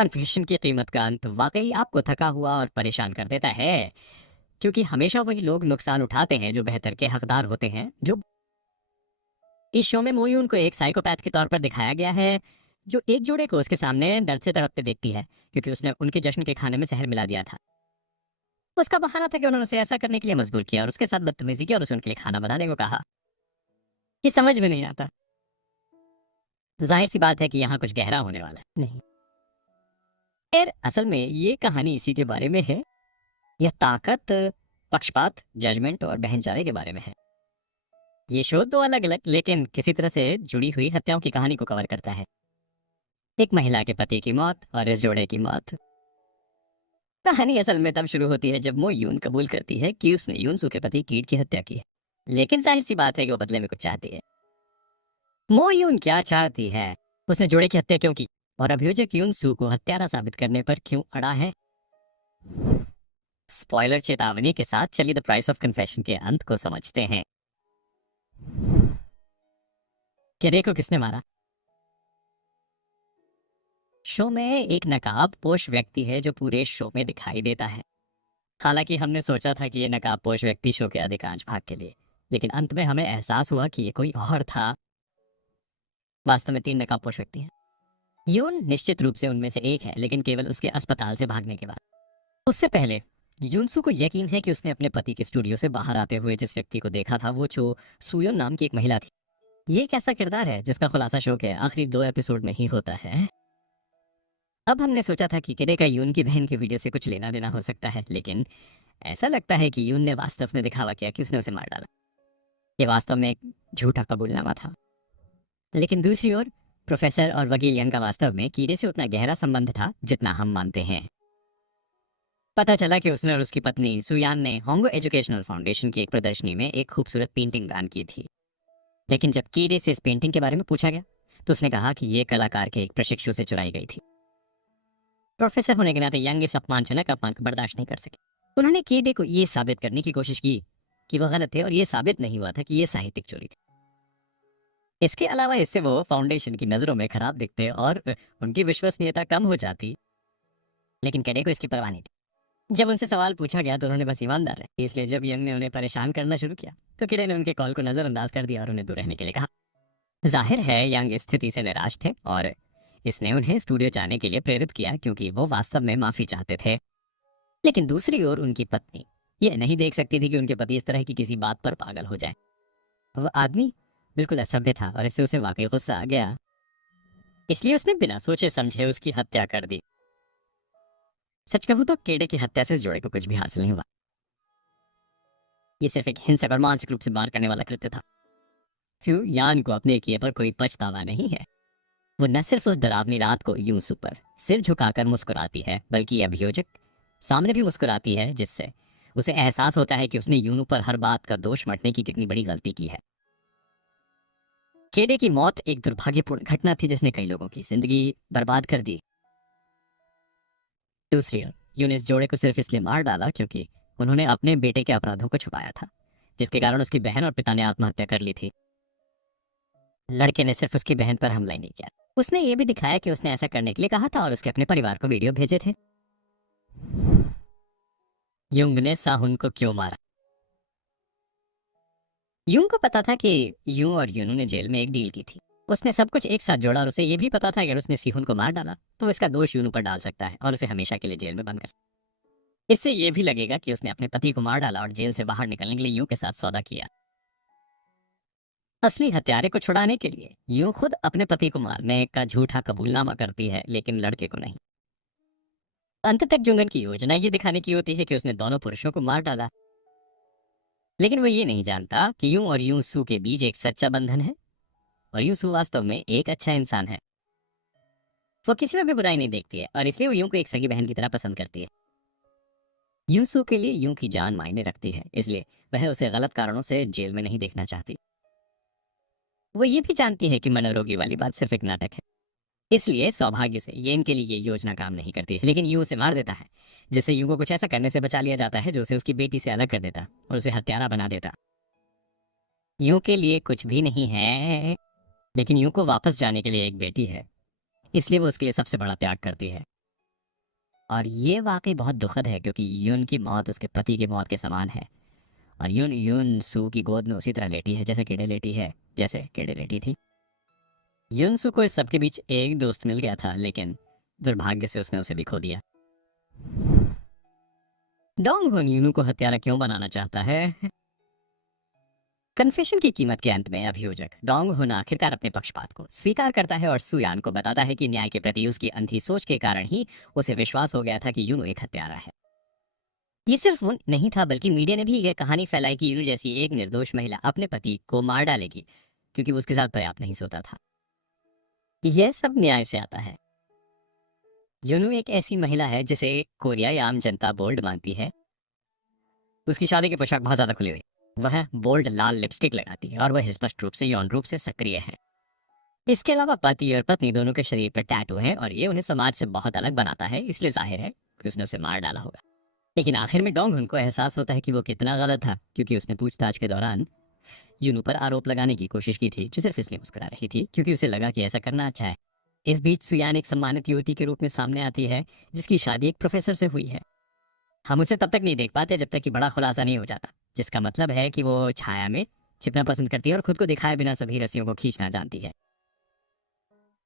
Confession की कीमत का अंत वाकई आपको थका हुआ और परेशान कर देता है, क्योंकि हमेशा वही लोग नुकसान उठाते हैं जो बेहतर के हकदार होते हैं। जो इस शो में मोयून को एक साइकोपैथ के तौर पर दिखाया गया है, जो एक जोड़े को उसके सामने दर्द से तड़पते देखती है क्योंकि उसने उनके जश्न के खाने में जहर मिला दिया था। उसका बहाना था कि उन्होंने उसे ऐसा करने के लिए मजबूर किया और उसके साथ बदतमीजी की और उसे उनके लिए खाना बनाने को कहा। ये समझ में नहीं आता। जाहिर सी बात है कि यहाँ कुछ गहरा होने वाला है। नहीं, खैर असल में ये कहानी इसी के बारे में है। यह ताकत, पक्षपात, जजमेंट और बहनचारे के बारे में है। ये शो दो अलग अलग लेकिन किसी तरह से जुड़ी हुई हत्याओं की कहानी को कवर करता है। एक महिला के पति की मौत और इस जोड़े की मौत। कहानी असल में तब शुरू होती है जब मो यून कबूल करती है कि उसने यूनसू के पति कीट की हत्या की है, लेकिन जाहिर सी बात है कि वो बदले में कुछ चाहती है। मो यून क्या चाहती है, उसने जोड़े की हत्या क्यों की, और अभियोजक यूनसू को हत्यारा साबित करने पर क्यों अड़ा है। स्पॉइलर चेतावनी के साथ चलिए द प्राइस ऑफ कन्फेशन के अंत को समझते हैं। किरे को किसने मारा। शो में एक नकाबपोश व्यक्ति है जो पूरे शो में दिखाई देता है। हालांकि हमने सोचा था कि ये नकाबपोश व्यक्ति शो के अधिकांश भाग के लिए, लेकिन अंत में हमें एहसास हुआ कि ये कोई और था। वास्तव में 3 नकाबपोश व्यक्ति हैं। यून निश्चित रूप से उनमें से एक है, लेकिन केवल उसके अस्पताल से भागने के बाद। उससे पहले यूनसू को यकीन है कि उसने अपने पति के स्टूडियो से बाहर आते हुए जिस व्यक्ति को देखा था वो चो सुयोन नाम की एक महिला थी। ये एक ऐसा किरदार है जिसका खुलासा शो के आखिरी 2 एपिसोड में ही होता है। अब हमने सोचा था कि किरे का यून की बहन के वीडियो से कुछ लेना देना हो सकता है, लेकिन ऐसा लगता है कि यून ने वास्तव में दिखावा किया कि उसने उसे मार डाला। ये वास्तव में एक झूठा कबूलनामा था। लेकिन दूसरी ओर प्रोफेसर और वकील यंग का वास्तव में कीड़े से उतना गहरा संबंध था जितना हम मानते हैं। पता चला कि उसने और उसकी पत्नी सुयान ने होंगो एजुकेशनल फाउंडेशन की एक प्रदर्शनी में एक खूबसूरत पेंटिंग दान की थी। लेकिन जब कीड़े से इस पेंटिंग के बारे में पूछा गया तो उसने कहा कि ये कलाकार के एक प्रशिक्षु से चुराई गई थी। प्रोफेसर होने के नाते यंग इस अपमानजनक अपमान को बर्दाश्त नहीं कर सके। उन्होंने कीड़े को ये साबित करने की कोशिश की कि वह गलत थे और ये साबित नहीं हुआ था कि ये साहित्यिक चोरी थी। इसके अलावा इससे वो फाउंडेशन की नजरों में खराब दिखते और उनकी विश्वसनीयता कम हो जाती। लेकिन केडे को इसकी परवाह नहीं थी। जब उनसे सवाल पूछा गया तो उन्होंने बस ईमानदार रहे। इसलिए जब यंग ने उन्हें परेशान करना शुरू किया तो केडे ने उनके कॉल को नजरअंदाज कर दिया और उन्हें दूर रहने के लिए कहा। जाहिर है यंग इस स्थिति से निराश थे और इसने उन्हें स्टूडियो जाने के लिए प्रेरित किया क्योंकि वो वास्तव में माफी चाहते थे। लेकिन दूसरी ओर उनकी पत्नी ये नहीं देख सकती थी कि उनके पति इस तरह की किसी बात पर पागल हो जाए। वह आदमी बिल्कुल असभ्य था और इससे उसे वाकई गुस्सा आ गया। इसलिए उसने बिना सोचे समझे उसकी हत्या कर दी। सच कहूं तो केडे की हत्या से इस जोड़े को कुछ भी हासिल नहीं हुआ। ये सिर्फ एक हिंसक और मानसिक रूप से मार करने वाला कृत्य था। सू यान को अपने किए पर कोई पछतावा नहीं है। वो न सिर्फ उस डरावनी रात को यूसुफ पर सिर झुकाकर मुस्कुराती है, बल्कि ये अभियोजक सामने भी मुस्कुराती है, जिससे उसे एहसास होता है कि उसने यूनू पर हर बात का दोष मटने की कितनी बड़ी गलती की है। केडे की मौत एक दुर्भाग्यपूर्ण घटना थी जिसने कई लोगों की जिंदगी बर्बाद कर दी। दूसरी ओर यून इस जोड़े को सिर्फ इसलिए मार डाला क्योंकि उन्होंने अपने बेटे के अपराधों को छुपाया था, जिसके कारण उसकी बहन और पिता ने आत्महत्या कर ली थी। लड़के ने सिर्फ उसकी बहन पर हमला ही नहीं किया, उसने ये भी दिखाया कि उसने ऐसा करने के लिए कहा था और उसके अपने परिवार को वीडियो भेजे थे। युंग ने साहुन को क्यों मारा। युंग को पता था कि यूं और यूनू ने जेल में एक डील की थी। उसने सब कुछ एक साथ जोड़ा और उसे ये भी पता था कि अगर उसने सीहुन को मार डाला तो इसका दोष यूनू पर डाल सकता है और उसे हमेशा के लिए जेल में बंद कर सकता है। इससे ये भी लगेगा कि उसने अपने पति को मार डाला और जेल से बाहर निकलने के लिए यूं के साथ सौदा किया। असली हत्यारे को छुड़ाने के लिए यूं खुद अपने पति को मारने का झूठा कबूलनामा करती है, लेकिन लड़के को नहीं। अंत तक जुंगन की योजना ये दिखाने की होती है कि उसने दोनों पुरुषों को मार डाला, लेकिन वो ये नहीं जानता कि यूं और यूं सू के बीच एक सच्चा बंधन है और यूं सू वास्तव में एक अच्छा इंसान है। वो किसी में भी बुराई नहीं देखती है और इसलिए वो यूं को एक सगी बहन की तरह पसंद करती है। यूं सू के लिए यूं की जान मायने रखती है, इसलिए वह उसे गलत कारणों से जेल में नहीं देखना चाहती। वो ये भी जानती है कि मनोरोगी वाली बात सिर्फ एक नाटक है, इसलिए सौभाग्य से ये इनके लिए ये योजना काम नहीं करती है। लेकिन यूं उसे मार देता है, जिससे यूं को कुछ ऐसा करने से बचा लिया जाता है जो उसे उसकी बेटी से अलग कर देता और उसे हत्यारा बना देता। यूं के लिए कुछ भी नहीं है, लेकिन यूं को वापस जाने के लिए एक बेटी है, इसलिए वो उसके लिए सबसे बड़ा त्याग करती है। और ये वाकई बहुत दुखद है क्योंकि यून की मौत उसके पति की मौत के समान है। और यून यून सू की गोद में उसी तरह लेटी है जैसे कीड़े लेटी थी। यून सू को इस सबके बीच एक दोस्त मिल गया था, लेकिन दुर्भाग्य से उसने उसे भी खो दिया। डोंग हुन यूनू को हत्यारा क्यों बनाना चाहता है? कन्फेशन की कीमत के अंत में अभियोजक डोंग हुन आखिरकार अपने पक्षपात को स्वीकार करता है और सुयान को बताता है कि न्याय के प्रति उसकी अंधी सोच के कारण ही उसे विश्वास हो गया था कि यूनू एक हत्यारा है। ये सिर्फ वो नहीं था, बल्कि मीडिया ने भी यह कहानी फैलाई कि यूनू जैसी एक निर्दोष महिला अपने पति को मार डालेगी क्योंकि वो उसके साथ पर्याप्त नहीं सोता था। यह सब न्याय से आता है। यूनू एक ऐसी महिला है जिसे कोरिया या आम जनता बोल्ड मानती है। उसकी शादी की पोशाक बहुत ज्यादा खुली हुई, वह बोल्ड लाल लिपस्टिक लगाती है और वह स्पष्ट रूप से यौन रूप से सक्रिय है। इसके अलावा पति और पत्नी दोनों के शरीर पर टैटू है और ये उन्हें समाज से बहुत अलग बनाता है, इसलिए जाहिर है कि उसने उसे मार डाला होगा। लेकिन आखिर में डोंग हुन को एहसास होता है कि वो कितना गलत था, क्योंकि उसने पूछताछ के दौरान यूनू पर आरोप लगाने की कोशिश की थी, जो सिर्फ इसलिए मुस्कुरा रही थी क्योंकि उसे लगा कि ऐसा करना अच्छा है। इस बीच सुयान एक सम्मानित युवती के रूप में सामने आती है जिसकी शादी एक प्रोफेसर से हुई है। हम उसे तब तक नहीं देख पाते जब तक कि बड़ा खुलासा नहीं हो जाता, जिसका मतलब है कि वो छाया में छिपना पसंद करती है और खुद को दिखाए बिना सभी रस्सियों को खींचना जानती है।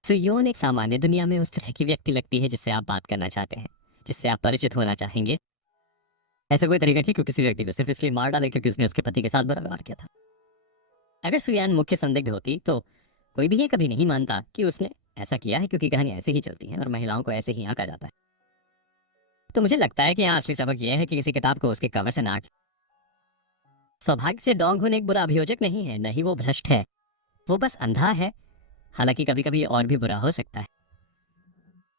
सुयोन एक सामान्य दुनिया में उस तरह की व्यक्ति लगती है जिससे आप बात करना चाहते हैं, जिससे आप परिचित होना चाहेंगे। ऐसा कोई तरीका नहीं कि किसी व्यक्ति को सिर्फ इसलिए मार डाले क्योंकि उसने उसके पति के साथ बुरा व्यवहार किया था। अगर सुयान मुख्य संदिग्ध होती तो कोई भी ये कभी नहीं मानता कि उसने ऐसा किया है, क्योंकि कहानी ऐसे ही चलती है और महिलाओं को ऐसे ही आंका जाता है। तो मुझे लगता है कि यहाँ असली सबक यह है कि किसी किताब को उसके कवर से ना आंकें। सौभाग्य से डोंग हुन एक बुरा अभियोजक नहीं है, न ही वो भ्रष्ट है, वो बस अंधा है। हालांकि कभी कभी और भी बुरा हो सकता है।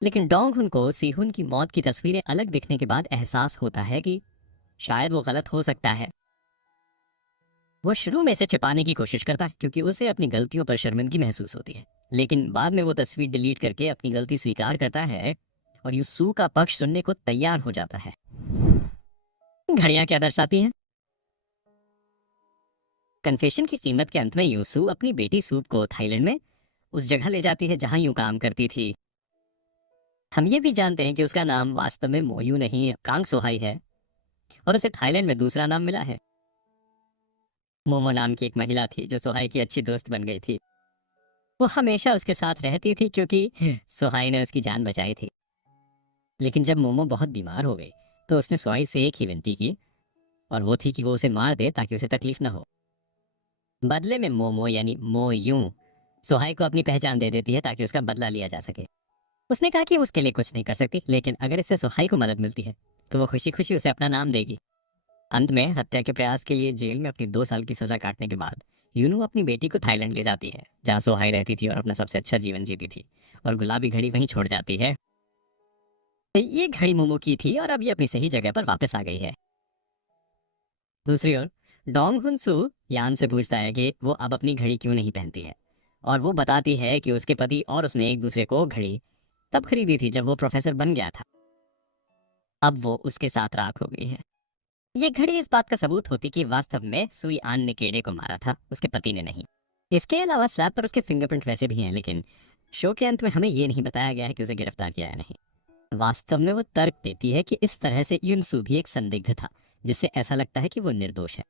लेकिन डोंग हुन को सीहुन की मौत की तस्वीरें अलग दिखने के बाद एहसास होता है कि शायद वो गलत हो सकता है। वो शुरू में इसे छिपाने की कोशिश करता है क्योंकि उसे अपनी गलतियों पर शर्मिंदगी महसूस होती है, लेकिन बाद में वो तस्वीर डिलीट करके अपनी गलती स्वीकार करता है और यूसू का पक्ष सुनने को तैयार हो जाता है। घड़ियां क्या दर्शाती हैं? कन्फेशन की कीमत के अंत में यूसू अपनी बेटी सूप को थाईलैंड में उस जगह ले जाती है जहां यूं काम करती थी। हम ये भी जानते हैं कि उसका नाम वास्तव में मोयू नहीं कांग सोहाई है और उसे थाईलैंड में दूसरा नाम मिला है। मोमो नाम की एक महिला थी जो सोहाई की अच्छी दोस्त बन गई थी। वो हमेशा उसके साथ रहती थी क्योंकि सोहाई ने उसकी जान बचाई थी। लेकिन जब मोमो बहुत बीमार हो गई तो उसने सोहाई से एक ही विनती की, और वो थी कि वो उसे मार दे ताकि उसे तकलीफ न हो। बदले में मोमो यानी मो यूं सोहाई को अपनी पहचान दे देती है ताकि उसका बदला लिया जा सके। उसने कहा कि वो उसके लिए कुछ नहीं कर सकती, लेकिन अगर इससे सोहाई को मदद मिलती है तो वो खुशी खुशी उसे अपना नाम देगी। अंत में हत्या के प्रयास के लिए जेल में अपनी 2 साल की सजा काटने के बाद यूनू अपनी बेटी को थाईलैंड ले जाती है जहाँ सोहाई रहती थी और अपना सबसे अच्छा जीवन जीती थी, और गुलाबी घड़ी वहीं छोड़ जाती है। ये घड़ी मोमो की थी और अब ये अपनी सही जगह पर वापस आ गई है। दूसरी ओर डोंग हुन सू यान से पूछता है कि वो अब अपनी घड़ी क्यों नहीं पहनती है, और वो बताती है कि उसके पति और उसने एक दूसरे को घड़ी तब खरीदी थी जब वो प्रोफेसर बन गया था। अब वो उसके साथ राख हो गई है। ये घड़ी इस बात का सबूत होती कि वास्तव में सुई आन ने कीड़े को मारा था, उसके पति ने नहीं। इसके अलावा स्लैब पर उसके फिंगरप्रिंट वैसे भी हैं, लेकिन शो के अंत में हमें ये नहीं बताया गया है कि उसे गिरफ्तार किया या नहीं। वास्तव में वो तर्क देती है कि इस तरह से युनसू भी एक संदिग्ध था, जिससे ऐसा लगता है कि वो निर्दोष है।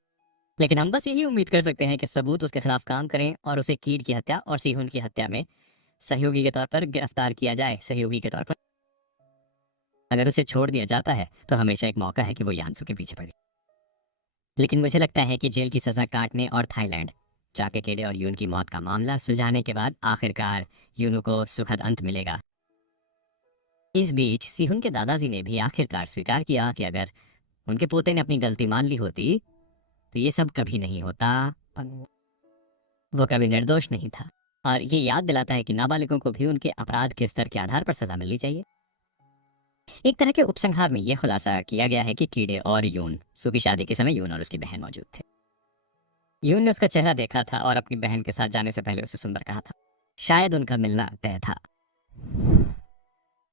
लेकिन हम बस यही उम्मीद कर सकते हैं कि सबूत उसके खिलाफ काम करें और उसे कीड की हत्या और सीहुन की हत्या में सहयोगी के तौर पर गिरफ्तार किया जाए। सहयोगी के तौर पर अगर उसे छोड़ दिया जाता है तो हमेशा एक मौका है कि वो यानसू के पीछे पड़े। लेकिन मुझे लगता है कि जेल की सजा काटने और थाईलैंड जाके केडे और यून की मौत का मामला सुलझाने के बाद आखिरकार यूनू को सुखद अंत मिलेगा। इस बीच सीहुन के दादाजी ने भी आखिरकार स्वीकार किया कि अगर उनके पोते ने अपनी गलती मान ली होती तो ये सब कभी नहीं होता और वो कभी निर्दोष नहीं था। और ये याद दिलाता है कि नाबालिगों को भी उनके अपराध के स्तर के आधार पर सजा मिलनी चाहिए। एक तरह के उपसंहार में यह खुलासा किया गया है कि कीड़े और यून सू की शादी के समय यून और उसकी बहन मौजूद थे। यून ने उसका चेहरा देखा था और अपनी बहन के साथ जाने से पहले उसे सुंदर कहा था। शायद उनका मिलना तय था।